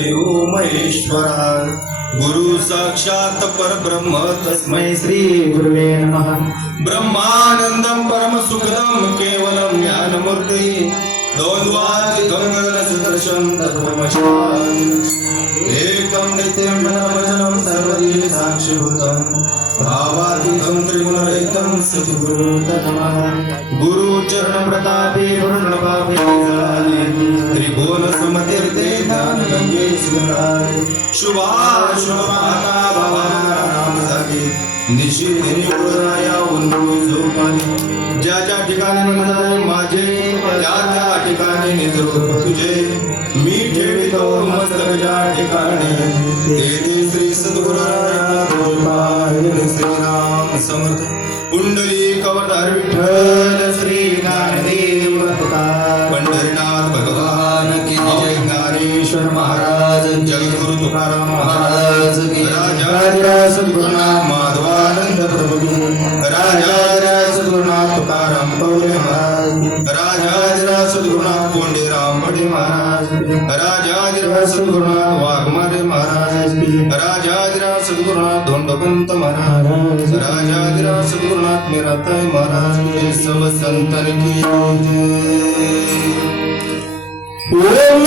देव महेश्वरा गुरु साक्षात परब्रह्म तस्मै श्री गुरुवे नमः. ब्रह्मानन्दं परम सुखदं केवलं ज्ञानमूर्ती एकं नित्यं वचनं सर्वदेव साक्षिभूतं। भावातीतं त्रिगुणरहितं सद्गुरु नमः गुरु चरण प्रतापे पूर्णपापे झाले त्रिभुवन समतीर्थे ठिकाणी निजरूप तुझे. मी ठेवितो मस्तक ज्या ठिकाणी. तेथे श्री सद्गुरुराया गोपाल श्रीराम समर्थ. कुंडली कवटार विठ्ठल श्री ज्ञानदेव पंढरीनाथ भगवान की जय. ज्ञानेश्वर महाराज जगद्गुरु तुकाराम महाराज की राजा महाराज सद्गुरुनाथ वाघमारे महाराज. राजा सद्गुरुनाथ धोंडपंत महाराज. राजा सद्गुरुनाथ मेराताई महाराज. सब संतन की जय. ओम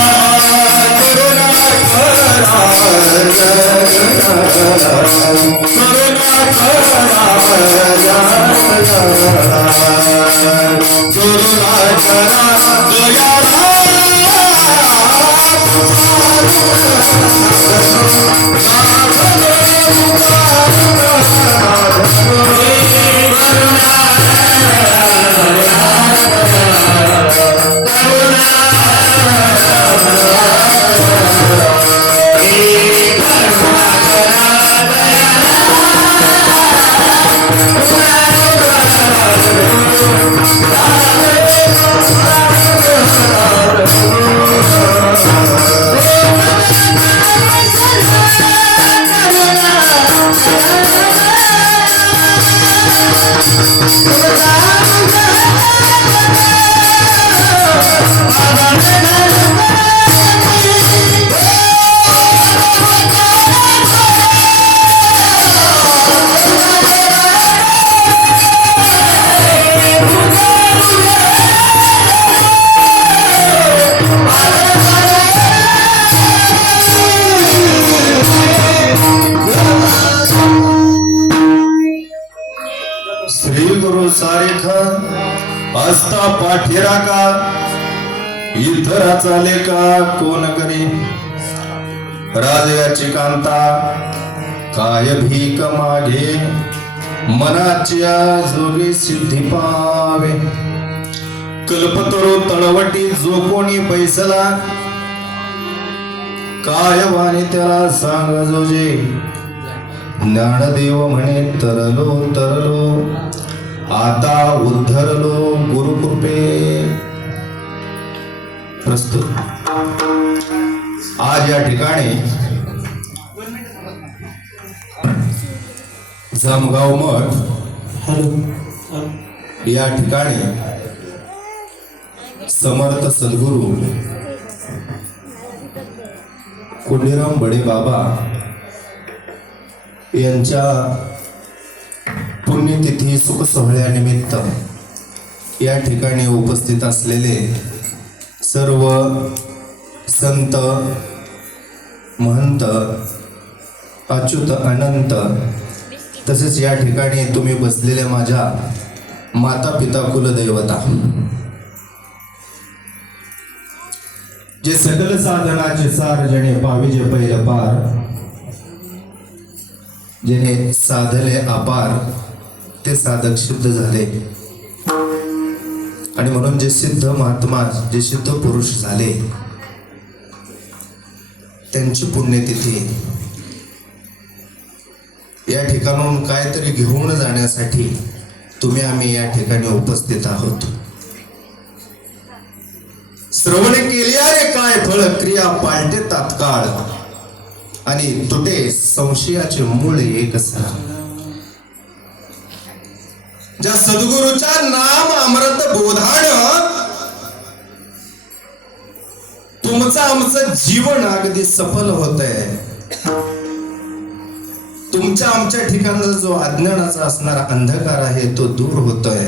भगवानेश्वरा श्री Let's go. कोण करी? राजयाची कांता काय भीक मागे? मनाच्या जोगी सिद्धी पावे. कल्पतरो तळवटी जो कोणी पैसला काय वाणी त्याला सांग जोजे. ज्ञानदेव म्हणे तरलो तरलो. आता उद्धरलो गुरुकृपे. प्रस्तुत. आज या ठिकाणी जामगाव मठ या ठिकाणी समर्थ सद्गुरू कुंडीराम बडे बाबा यांच्या पुण्यतिथी सुख सोहळ्यानिमित्त या ठिकाणी उपस्थित असलेले सर्व संत महंत अच्युत अनंत तसेच या ठिकाणी तुम्ही बसलेल्या माझ्या माता पिता कुलदैवता. जे सकल साधनाचे सार जणे पाविजे पहिले पार जेणे साधले अपार ते साधक सिद्ध झाले. आणि म्हणून जे सिद्ध महात्मा जे सिद्ध पुरुष झाले त्यांची पुण्यतिथी या ठिकाणून काहीतरी घेऊन जाण्यासाठी तुम्ही आम्ही या ठिकाणी उपस्थित आहोत. श्रवण केल्याने काय फळ क्रिया पालटे तात्काळ. आणि तुटे संशयाचे मूळ एक सरा ज्या सद्गुरूच्या नाम अमृत बोधान तुमचं आमचं जीवन अगदी सफल होत आहे तुमच्या आमच्या ठिकाणचा जो अज्ञानाचा असणारा अंधकार आहे तो दूर होतोय.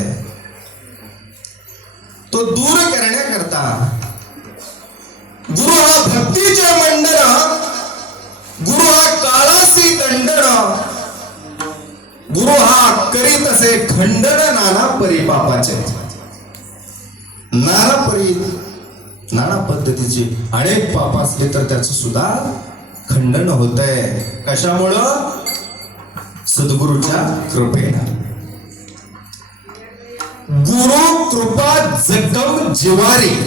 तो दूर करण्याकरता गुरु हा भक्तीच्या मंडळ गुरु हा काळासी दंडण गुरु हा करीत असे खंडन नाना परिपापाचे नाना परी नाना पद्धतीची अनेक पाप असले तर त्याचं सुद्धा खंडन होत आहे कशामुळं? सद्गुरूच्या कृपेनं. गुरु कृपा जगम जिवारी.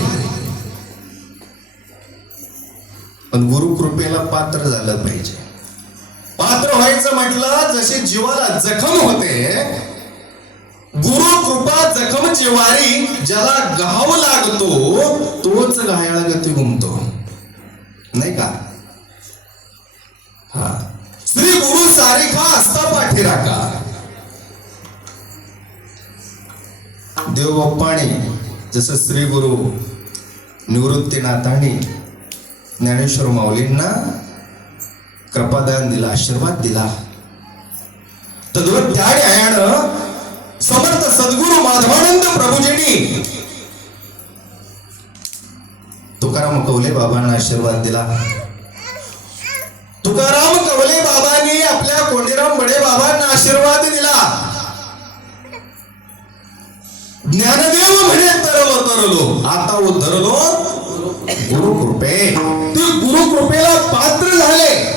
पण गुरु कृपेला पात्र झालं पाहिजे. पात्र व्हायचं म्हटलं जशी जीवाला जखम होते गुरु कृपा जखम जिवारी ज्याला घाव लागतो तोच घायाळ गती घुमतो. नाही का? हा. श्री गुरु सारिखा असता पाठीराका देवबाप्पाने जसं श्री गुरु निवृत्तीनाथाने ज्ञानेश्वर माऊलींना कृपादान दिला आशीर्वाद दिला. तद्वत त्या न्यायानं समर्थ सद्गुरु माधवानंद प्रभूजींनी. तुकाराम कवले बाबांना आशीर्वाद दिला. तुकाराम कवले बाबांनी आपल्या कोंडीराम बडे बाबांना आशीर्वाद दिला. ज्ञानदेव म्हणे तरलो तरलो. आता उतरलो गुरु कृपे ते गुरु कृपेला पात्र झाले.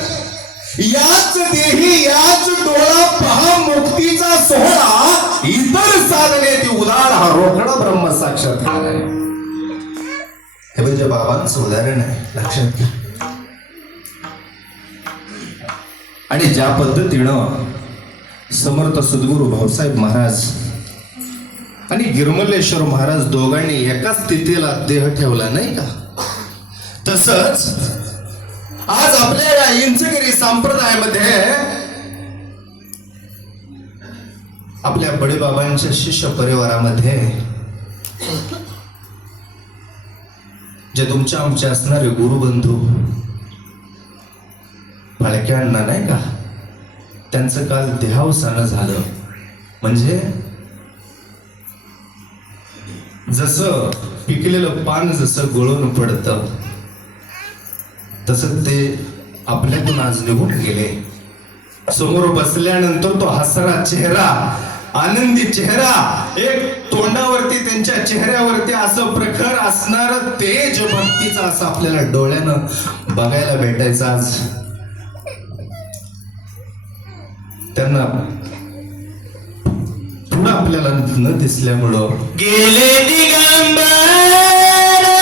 याच देही याच डोळा पहा मुक्तीचा सोहळा. इतर साधने ती उदार हा रोकडा ब्रह्म साक्षात्कार आहे. हे म्हणजे बाबांचं उदाहरण आहे लक्षात घ्या. आणि ज्या पद्धतीनं समर्थ सद्गुरू भाऊसाहेब महाराज आणि गिरमल्लेश्वर महाराज दोघांनी एकाच स्थितीला देह ठेवला नाही का? तसंच आज आपल्या या इंचगिरी संप्रदायामध्ये आपल्या बडेबाबांच्या शिष्य परिवारामध्ये जे तुमच्या आमचे असणारे गुरुबंधू फाळक्यांना नाही का? त्यांचं काल देहावसानं झालं. म्हणजे जसं पिकलेलं पान जसं गळून पडतं तसंच ते आपल्यातून आज निघून गेले. समोर बसल्यानंतर तो हसरा चेहरा आनंदी चेहरा एक तोंडावरती त्यांच्या चेहऱ्यावरती असं प्रखर असणार तेज भक्तीचा असं आपल्याला डोळ्यानं बघायला भेटायचं आज. त्यांना पुन्हा आपल्याला न दिसल्यामुळं गेले दिगंबर.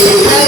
Amen.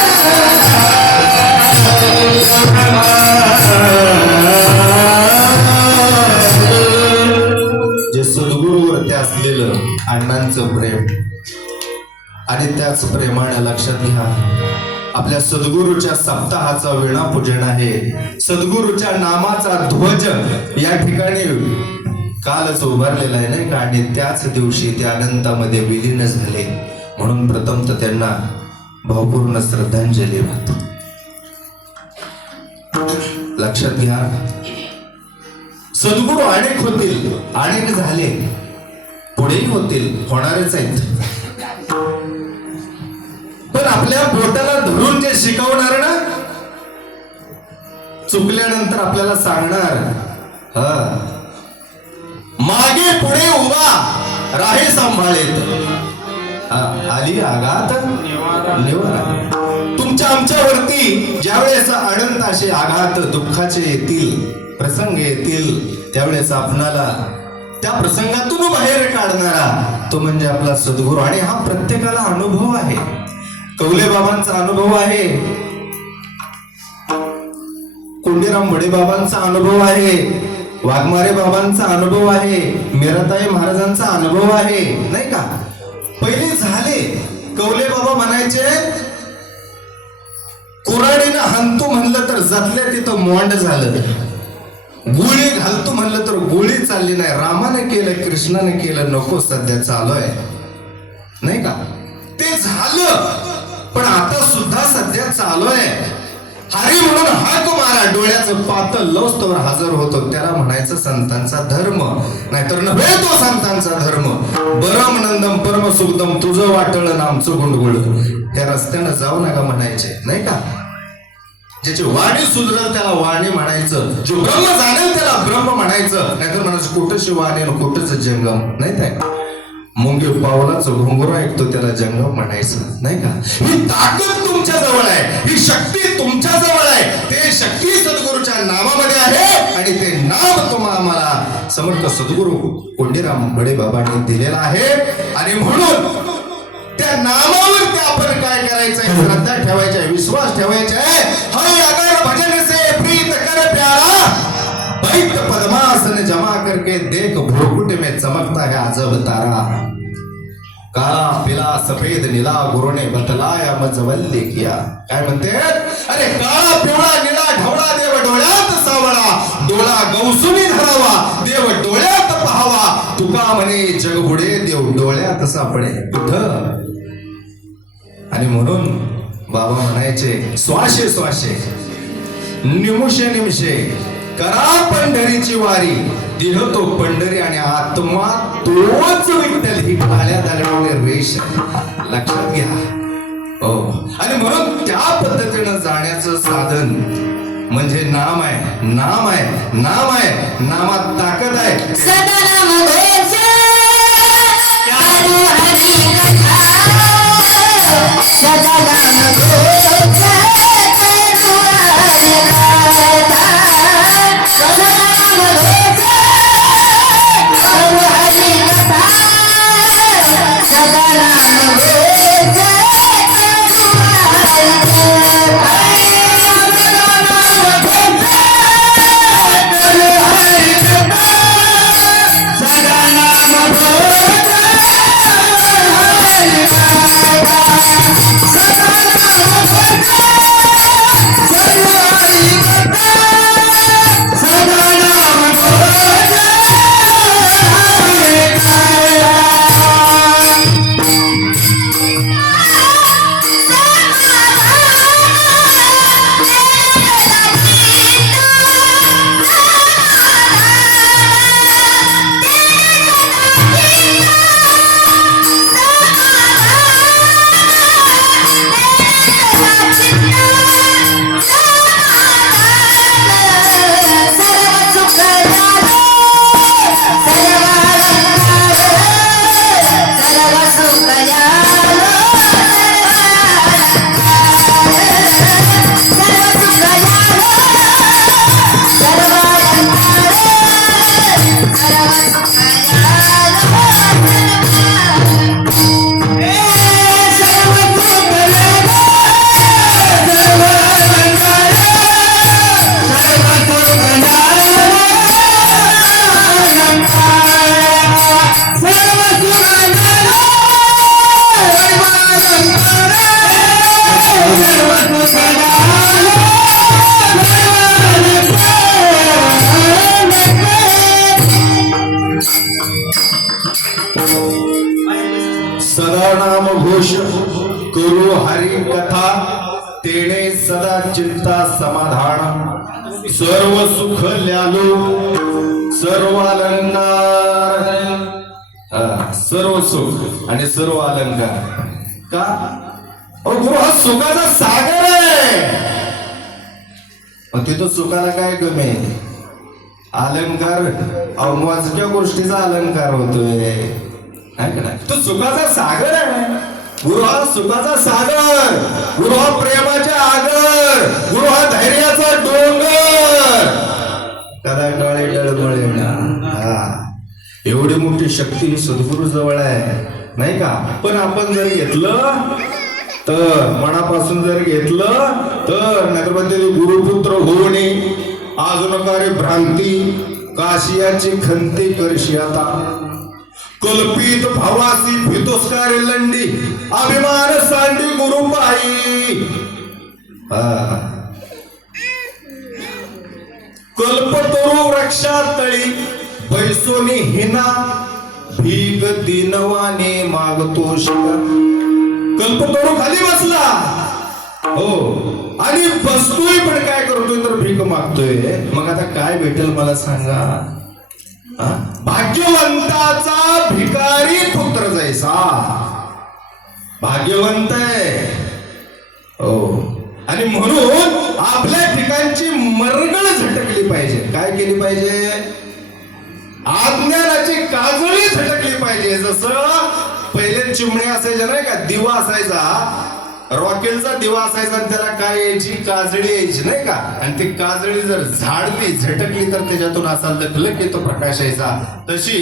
असलेलं अण्णांचं प्रेम. आणि त्याच प्रेमाने लक्षात घ्या आपल्या सद्गुरूच्या सप्ताहाचा वेळा पूजन आहे. सद्गुरूच्या नामाचा ध्वज या ठिकाणी कालच उभारलेला आहे नाही का? आणि त्याच दिवशी ते अनंतामध्ये विलीन झाले. म्हणून प्रथम तर त्यांना भावपूर्ण श्रद्धांजली वाहतो. लक्षात घ्या सद्गुरू अनेक होतील अनेक झाले. पुढेही होतील होणारेच आहेत पण आपल्या बोटाला धरून जे शिकवणार ना चुकल्यानंतर आपल्याला सांगणार हा मागे पुढे उभा राहे सांभाळेत. आली आघात? निवारा. तुमच्या आमच्यावरती ज्यावेळेस अनंत असे आघात दुःखाचे येतील प्रसंग येतील त्यावेळेस आपणाला त्या प्रसंगातून बाहेर काढणारा तो म्हणजे आपला सद्गुरू. आणि हा प्रत्येकाला अनुभव आहे. कौले बाबांचा अनुभव आहे. कोंडीराम बडे बाबांचा अनुभव आहे. वाघमारे बाबांचा अनुभव आहे. मीराताई महाराजांचा अनुभव आहे. नाही का? पहिले झाले. कवले बाबा म्हणायचे कुराडीनं हंतू म्हणलं तर जतल्या तिथं मोंड झालं. गोळी घालतो म्हणलं तर गोळी चालली नाही. रामाने केलं कृष्णाने केलं नको सध्या चालू आहे. नाही का? ते झालं. पण आता सुद्धा सध्या चालू आहे. हरी म्हणून हाक मारा. डोळ्याचं पातळ लवस्तवर हजर होतो. त्याला म्हणायचं संतांचा धर्म. नाहीतर नव्हे तो संतांचा धर्म. बरम नंदम परम सुखदम तुझं वाटळ आमचं गुंडगुळ. त्या रस्त्यानं जाऊ नका म्हणायचे. नाही का? ज्याची वाणी सुधरल त्याला वाणी म्हणायचं. जो ब्रह्म जाणेल त्याला ब्रह्म म्हणायचं. नाहीतर म्हणायचं कुठंच वाणी आणि कुठंच जंगम? नाही काय मुंगे पावलाचं घुंगुर ऐकतो त्याला जंगम म्हणायचं. नाही का? ही ताकद तुमच्या जवळ आहे. ही शक्ती तुमच्या जवळ आहे. ते शक्ती सद्गुरूच्या नामामध्ये आहे आणि ते नाम तुम्हा आम्हाला समर्थ सद्गुरू कोंडीराम बडे बाबांनी दिलेला आहे. आणि म्हणून त्या नामावर ते आपण काय करायचं आहे? श्रद्धा ठेवायची आहे विश्वास ठेवायचा आहे. एक पद्मासन जमा करके देख भ्रुकुट में चमकता है अजब तारा। काला पिला सफेद नीला गुरु ने बतलाया मजवल्ली किया। काय म्हणते? अरे काळा पिवळा निळा ढवळा देव डोळ्यात सावळा डोळा गौसुनी धरावा देव डोळ्यात पहावा। तुका म्हणे जग बुडे देव डोळ्यात सापडे। कुठ? आणि म्हणून बाबा म्हणायचे स्वाशे स्वाशे निमुषे निमिषे करा पंढरीची वारी देह तो पंढरी आणि आत्मा तोच विठ्ठल ही काळ्या दगडाने रेष लक्षात घ्या हो आणि म्हणून त्या पद्धतीनं जाण्याचं साधन म्हणजे नाम आहे नाम आहे नाम आहे नामात ताकद आहे सदनाम चिंता समाधान. सर्व सुख ल्यालो. सर्व अलंकार. सर्व सुख आणि सर्व अलंकार. का? गुरु हा सुखाचा सागर आहे. मग तिथं सुखाला काय कमी? आहे? अलंकार अहो गोष्टीचा अलंकार होतोय. तो सुखाचा सागर आहे. गुरु हा सुखाचा सागर गुरु हा प्रेमाच्या आगर गुरु हा धैर्याचा डोंगर. कदा डोळे डळमळे हा. एवढी मोठी शक्ती सद्गुरू जवळ आहे नाही का? पण आपण जर घेतलं तर मनापासून जर घेतलं तर नगरमध्ये गुरुपुत्र होणे अजून भ्रांती काशियाची खंती करशी आता. कल्पित भावासी भितोस्कारे लंडी अभिमान सांडी गुरुबाई हा. कल्पतरू तळी बैसोनी हिना भीग दिनवाने मागतो शिका कल्पतरू खाली बसला. हो. आणि बसतोय पण काय करतोय तर भीक मागतोय. मग आता काय भेटेल मला सांगा. भाग्यवंताचा भिकारी पुत्र जैसा. भाग्यवंत आहे. हो. आणि म्हणून आपल्या ठिकाणची मरगळ झटकली पाहिजे. काय केली पाहिजे? आज्ञानाची काजळी झटकली पाहिजे. जसं पहिले चिमणे असायचे नाही का? दिवा असायचा. रॉकेलचा दिवा असायचा आणि त्याला काय यायची काजळी यायची नाही का? आणि ती काजळी जर झाडली झटकली तर त्याच्यातून असा लखलख येतो प्रकाश यायचा. तशी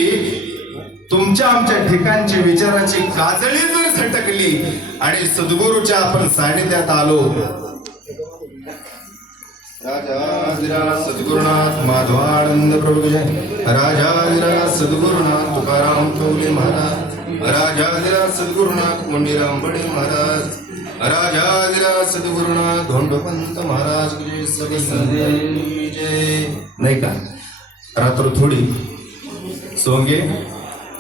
तुमच्या आमच्या ठिकाणची विचाराची काजळी जर झटकली आणि सद्गुरूच्या आपण सानिध्यात आलो. राजाधिराज सद्गुरुनाथ माधवानंद प्रभू राजा राजाधिराज सद्गुरुनाथ तुकाराम कवले महाराज. राजाधिराज सद्गुरुनाथ मुंडीराम बडे महाराज. राजाधिराज सद्गुरुनाथ धोंडपंत महाराज की जय नाही का? रात्र थोडी. सोंगे?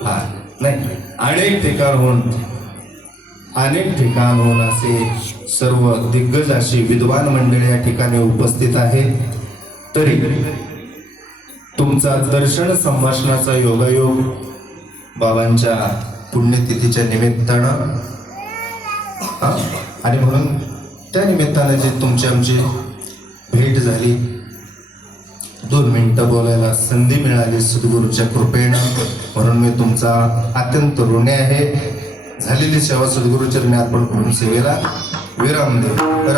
हा. नाही. अनेक ठिकाण होऊन अनेक ठिकाण होऊन असे सर्व दिग्गज अशी विद्वान मंडळी या ठिकाणी उपस्थित आहे तरी तुमचा दर्शन संभाषणाचा योगायोग बाबांच्या पुण्यतिथीच्या निमित्तानं आणि म्हणून त्या निमित्तानं जे तुमची आमची भेट झाली दोन मिनटं बोलायला संधी मिळाली सद्गुरूच्या कृपेनं म्हणून मी तुमचा अत्यंत ऋणी आहे. झालेली सेवा सद्गुरूचरणी अर्पण करून सेवेला विराम देऊ. तर